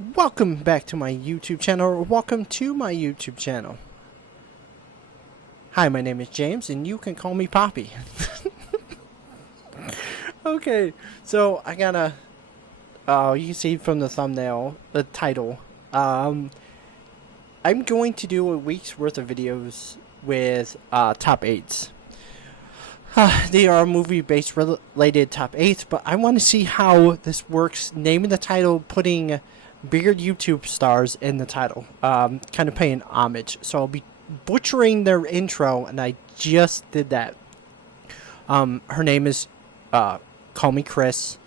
Welcome back to my YouTube channel, or welcome to my YouTube channel. Hi, my name is James, and you can call me Poppy. Okay, so I gotta, you can see from the thumbnail, the title, I'm going to do a week's worth of videos with, top 8s. They are movie-based related top 8s, but I want to see how this works, naming the title, putting bigger YouTube stars in the title, kind of paying homage. So I'll be butchering their intro, and I just did that. Her name is kallmekris,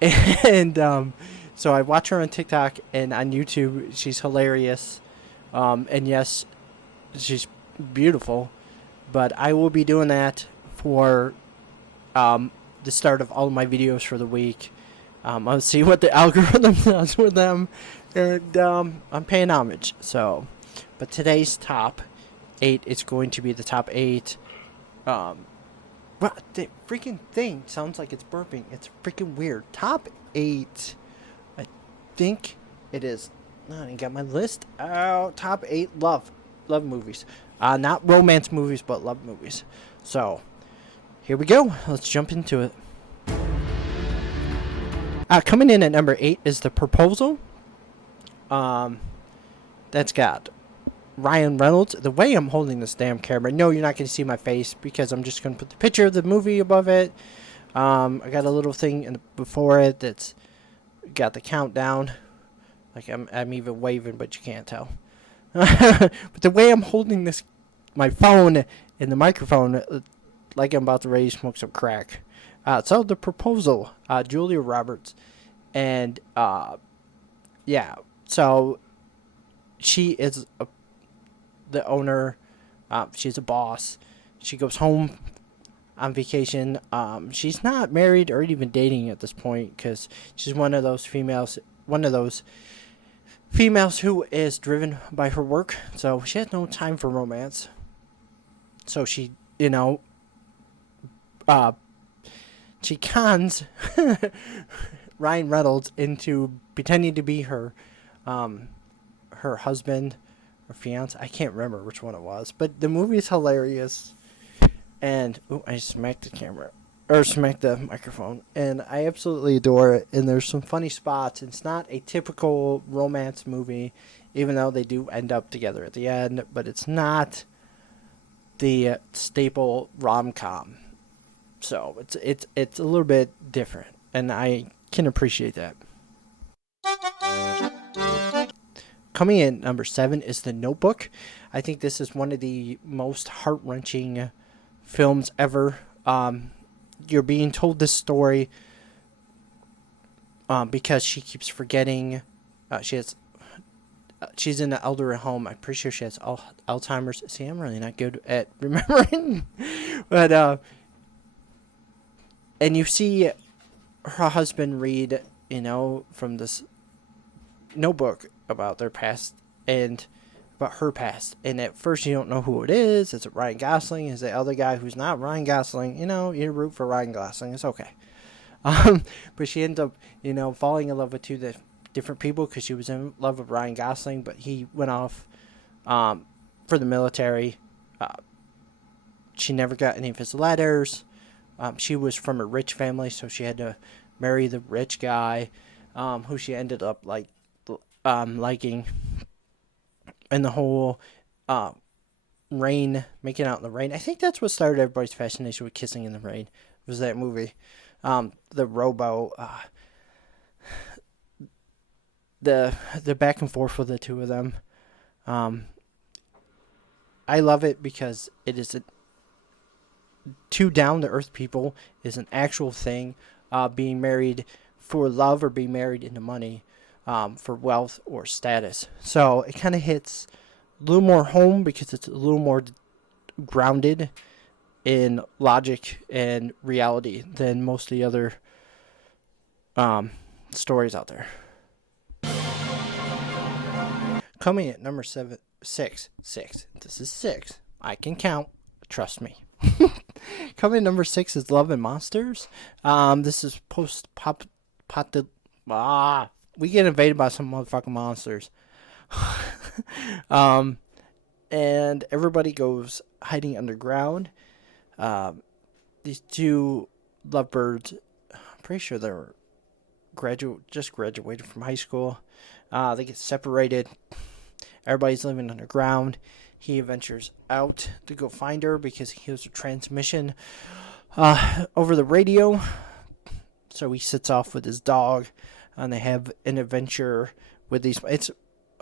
and so I watch her on TikTok and on YouTube. She's hilarious, and yes, she's beautiful. But I will be doing that for the start of all of my videos for the week. I'll see what the algorithm does with them, and I'm paying homage. So, but today's top 8 is going to be the top 8. What the freaking thing sounds like it's burping. It's freaking weird. Top 8. I think it is. I didn't get my list. Oh, top 8 love movies. Not romance movies, but love movies. So, here we go. Let's jump into it. Coming in at number 8 is The Proposal. That's got Ryan Reynolds. The way I'm holding this damn camera, no, you're not going to see my face because I'm just going to put the picture of the movie above it. I got a little thing before it that's got the countdown. Like I'm even waving, but you can't tell. But the way I'm holding this, my phone and the microphone, like I'm about to ready to smoke some crack. So The Proposal, Julia Roberts, and yeah, so she is the owner. She's a boss. She goes home on vacation. She's not married or even dating at this point because she's one of those females who is driven by her work. So she has no time for romance. So she, she cons Ryan Reynolds into pretending to be her husband or fiance. I can't remember which one it was, but the movie is hilarious. And I smacked the camera or smacked the microphone, and I absolutely adore it. And there's some funny spots. It's not a typical romance movie, even though they do end up together at the end. But it's not the staple rom-com. So it's a little bit different, and I can appreciate that. Coming in number 7 is The Notebook. I think this is one of the most heart-wrenching films ever. You're being told this story because she keeps forgetting. She's in an elderly home. I'm pretty sure she has Alzheimer's. See, I'm really not good at remembering, but and you see her husband read, from this notebook about their past and about her past. And at first you don't know who it is. Is it Ryan Gosling? Is the other guy who's not Ryan Gosling? You root for Ryan Gosling. It's okay. But she ends up, falling in love with two different people because she was in love with Ryan Gosling, but he went off for the military. She never got any of his letters. She was from a rich family, so she had to marry the rich guy, who she ended up liking. And the whole rain, making out in the rain. I think that's what started everybody's fascination with kissing in the rain. Was that movie? The rowboat. The back and forth with the two of them. I love it because it is two down-to-earth people is an actual thing, being married for love or being married into money, for wealth or status. So it kind of hits a little more home because it's a little more grounded in logic and reality than most of the other stories out there. Coming at number 6. This is 6. I can count. Trust me. Coming at number 6 is Love and Monsters. This is we get invaded by some motherfucking monsters. um, and everybody goes hiding underground. These two lovebirds, I'm pretty sure they're just graduated from high school. They get separated. Everybody's living underground. He ventures out to go find her because he hears a transmission over the radio. So he sits off with his dog, and they have an adventure with these. It's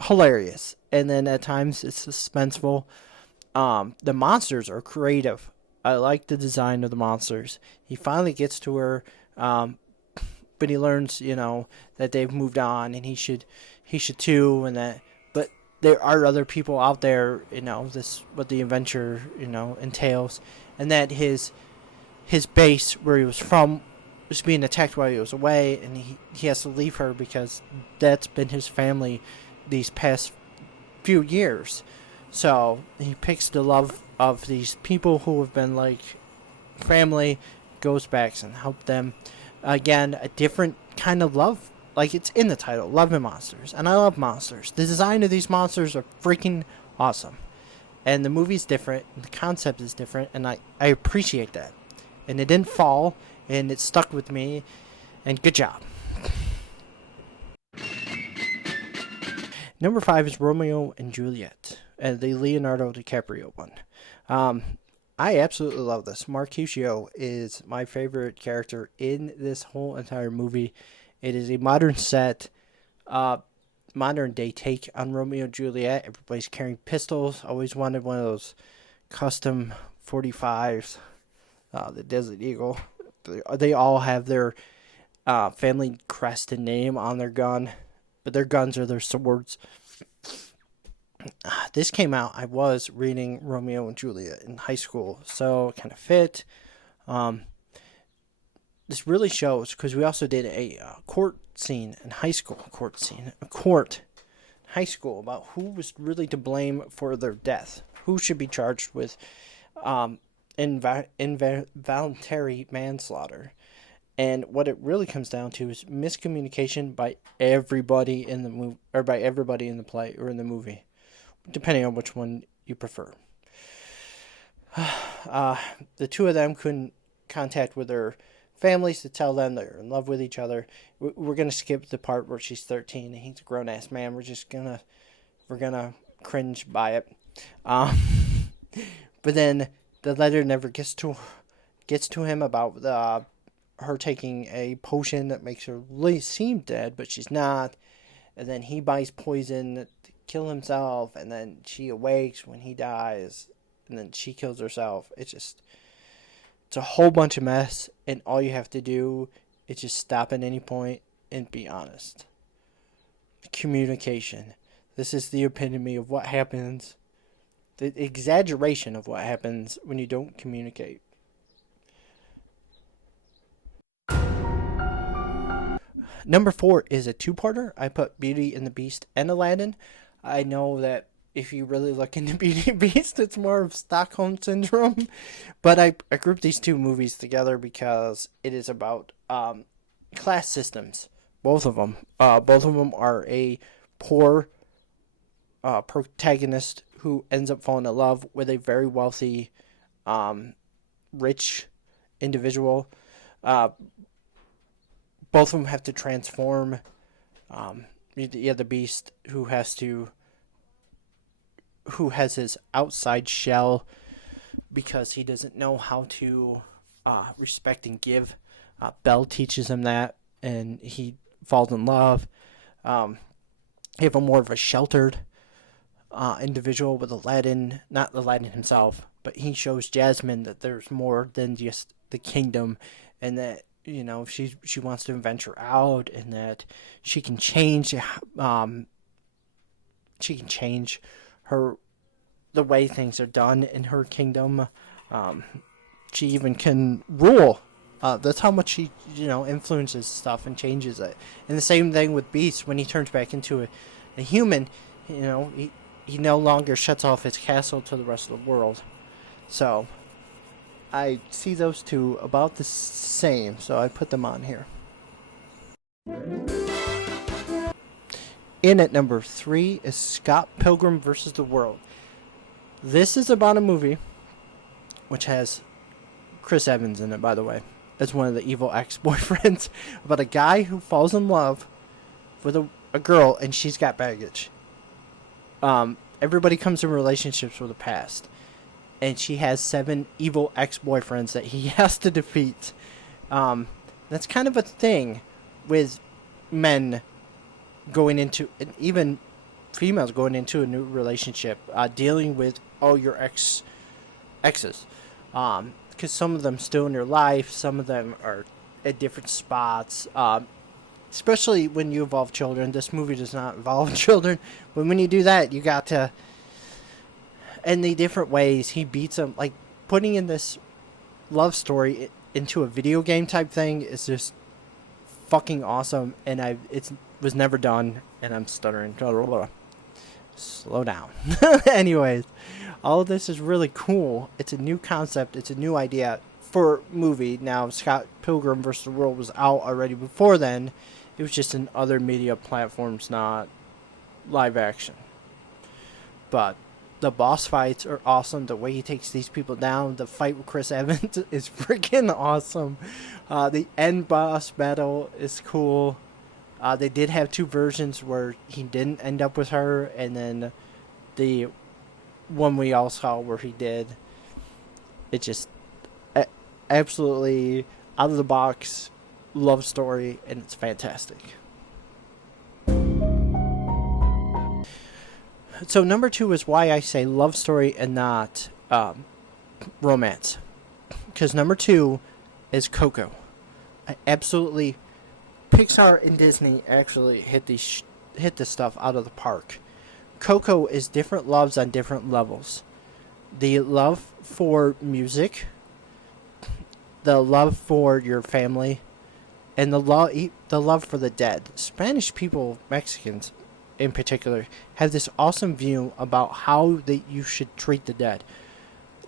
hilarious, and then at times it's suspenseful. The monsters are creative. I like the design of the monsters. He finally gets to her, but he learns, that they've moved on, and he should too, and that. But there are other people out there, this what the adventure, entails, and that his base where he was from was being attacked while he was away, and he has to leave her because that's been his family these past few years. So he picks the love of these people who have been like family, goes back and help them. Again, a different kind of love. Like it's in the title, Love and Monsters. And I love monsters. The design of these monsters are freaking awesome. And the movie's different, the concept is different, and I appreciate that. And it didn't fall, and it stuck with me, and good job. Number 5 is Romeo and Juliet, the Leonardo DiCaprio one. I absolutely love this. Mercutio is my favorite character in this whole entire movie. It is a modern set, modern day take on Romeo and Juliet. Everybody's carrying pistols. Always wanted one of those custom 45s, the Desert Eagle. They all have their family crest and name on their gun, but their guns are their swords. This came out, I was reading Romeo and Juliet in high school, so it kind of fit. This really shows, because we also did a court scene in high school, a court in high school about who was really to blame for their death, who should be charged with involuntary manslaughter. And what it really comes down to is miscommunication by everybody in the movie, or by everybody in the play or in the movie, depending on which one you prefer. The two of them couldn't contact with their families to tell them they're in love with each other. We're going to skip the part where she's 13 and he's a grown-ass man. We're going to cringe by it. But then the letter never gets to him about her taking a potion that makes her really seem dead, but she's not. And then he buys poison to kill himself, and then she awakes when he dies, and then she kills herself. It's a whole bunch of mess, and all you have to do is just stop at any point and be honest. Communication. This is the epitome of what happens, the exaggeration of what happens when you don't communicate. Number 4 is a two-parter. I put Beauty and the Beast and Aladdin. I know that if you really look into Beauty and the Beast, it's more of Stockholm Syndrome. But I grouped these two movies together because it is about class systems. Both of them. Both of them are a poor protagonist who ends up falling in love with a very wealthy, rich individual. Both of them have to transform. The Beast who has his outside shell because he doesn't know how to respect and give. Belle teaches him that, and he falls in love. You have a more of a sheltered individual with Aladdin, not Aladdin himself, but he shows Jasmine that there's more than just the kingdom, and that she wants to venture out, and that she can change. She can change the way things are done in her kingdom. She even can rule. That's how much she influences stuff and changes it. And the same thing with Beast. When he turns back into a human, he no longer shuts off his castle to the rest of the world. So I see those two about the same, so I put them on here. In at number 3 is Scott Pilgrim versus the World. This is about a movie which has Chris Evans in it, by the way, as one of the evil ex-boyfriends, about a guy who falls in love with a girl and she's got baggage. Everybody comes in relationships with a past, and she has 7 evil ex-boyfriends that he has to defeat. That's kind of a thing with men going into, and even females going into a new relationship, dealing with your exes, because some of them still in your life, some of them are at different spots. Especially when you involve children. This movie does not involve children, but when you do that, you got to. And the different ways he beats them, like putting in this love story into a video game type thing, is just fucking awesome. And it was never done, and I'm stuttering. Slow down. Anyways, all of this is really cool. It's a new concept. It's a new idea for movie. Now, Scott Pilgrim vs. the World was out already before then. It was just in other media platforms, not live action. But the boss fights are awesome. The way he takes these people down. The fight with Chris Evans is freaking awesome. The end boss battle is cool. They did have 2 versions where he didn't end up with her, and then the one we all saw where he did. It just absolutely out of the box love story, and it's fantastic. So number 2 is why I say love story and not romance, because number 2 is Coco. I absolutely, Pixar and Disney actually hit this stuff out of the park. Coco is different loves on different levels. The love for music, the love for your family, and the love for the dead. Spanish people, Mexicans in particular, have this awesome view about how you should treat the dead.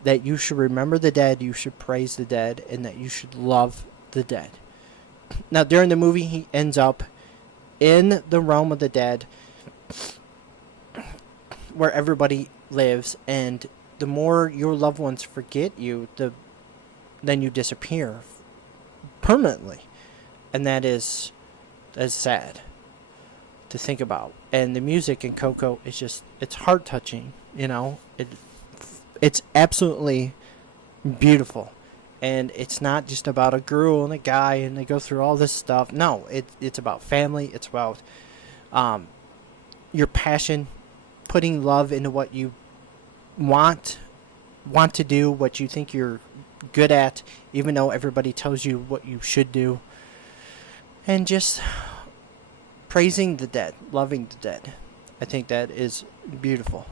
That you should remember the dead, you should praise the dead, and that you should love the dead. Now, during the movie, he ends up in the realm of the dead, where everybody lives, and the more your loved ones forget you, then you disappear permanently. And that is sad to think about. And the music in Coco is just, it's heart touching, it's absolutely beautiful. And it's not just about a girl and a guy and they go through all this stuff. No, it's about family. It's about your passion, putting love into what you want to do, what you think you're good at, even though everybody tells you what you should do. And just praising the dead, loving the dead. I think that is beautiful.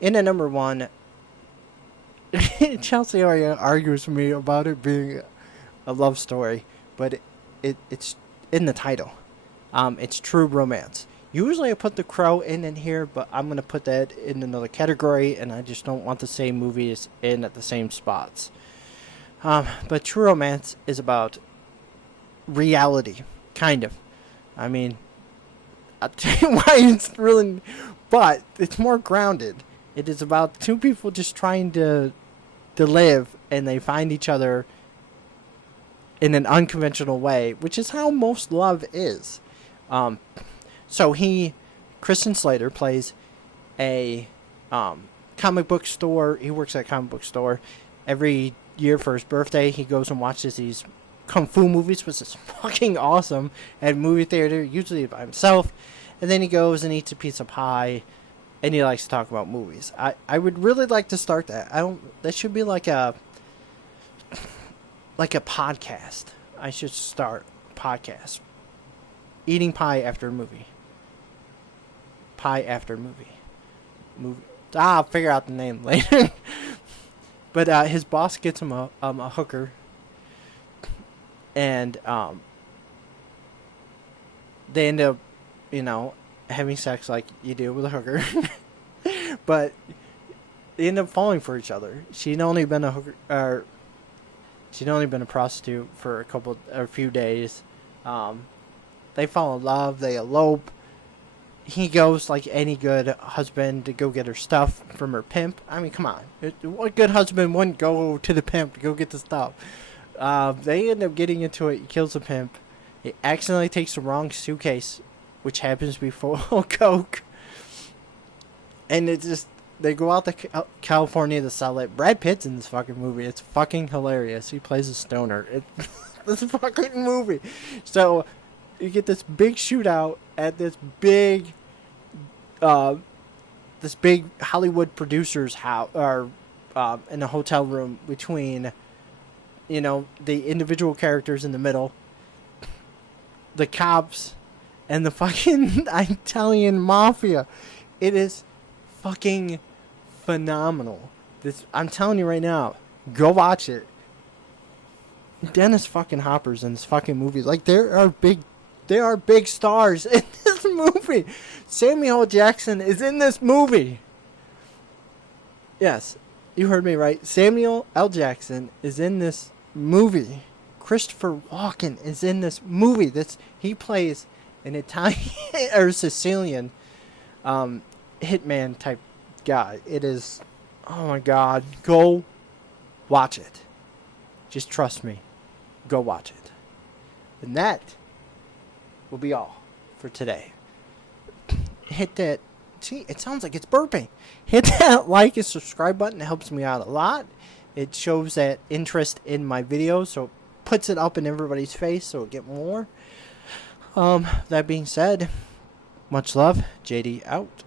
In at number 1, Chelsea argues with me about it being a love story, but it's in the title. It's True Romance. Usually I put The Crow in here, but I'm going to put that in another category, and I just don't want the same movies in at the same spots. But True Romance is about reality, kind of. I mean, I'll tell you why it's really, but it's more grounded. It is about 2 people just trying to live, and they find each other in an unconventional way, which is how most love is. So Kristen Slater plays a comic book store. He works at a comic book store. Every year for his birthday, he goes and watches these kung fu movies, which is fucking awesome, at a movie theater, usually by himself. And then he goes and eats a piece of pie, and he likes to talk about movies. I would really like to start that. That should be like a podcast. I should start a podcast. Eating pie after a movie. Pie after movie. I'll figure out the name later. But his boss gets him a hooker, and they end up, having sex like you do with a hooker. But they end up falling for each other. She'd only been a prostitute for a few days, They fall in love. They elope. He goes like any good husband to go get her stuff from her pimp. I mean, come on. What good husband wouldn't go to the pimp to go get the stuff? They end up getting into it. He kills the pimp. He accidentally takes the wrong suitcase, which happens before Coke. And it just, they go out to California to sell it. Brad Pitt's in this fucking movie. It's fucking hilarious. He plays a stoner. This fucking movie. So you get this big shootout at this big Hollywood producer's house, or in a hotel room between, you know, the individual characters in the middle, the cops, and the fucking Italian mafia. It is fucking phenomenal. I'm telling you right now, go watch it. Dennis fucking Hopper's in this fucking movie. Like, there are big stars in this movie. Samuel L. Jackson is in this movie. Yes, you heard me right. Samuel L. Jackson is in this movie. Christopher Walken is in this movie. He plays an Italian or Sicilian hitman type guy. It is, oh my god, go watch it. Just trust me. Go watch it. And that will be all for today. Hit that. See, it sounds like it's burping. Hit that like and subscribe button. It helps me out a lot. It shows that interest in my videos, so it puts it up in everybody's face so it'll get more. That being said, much love. JD out.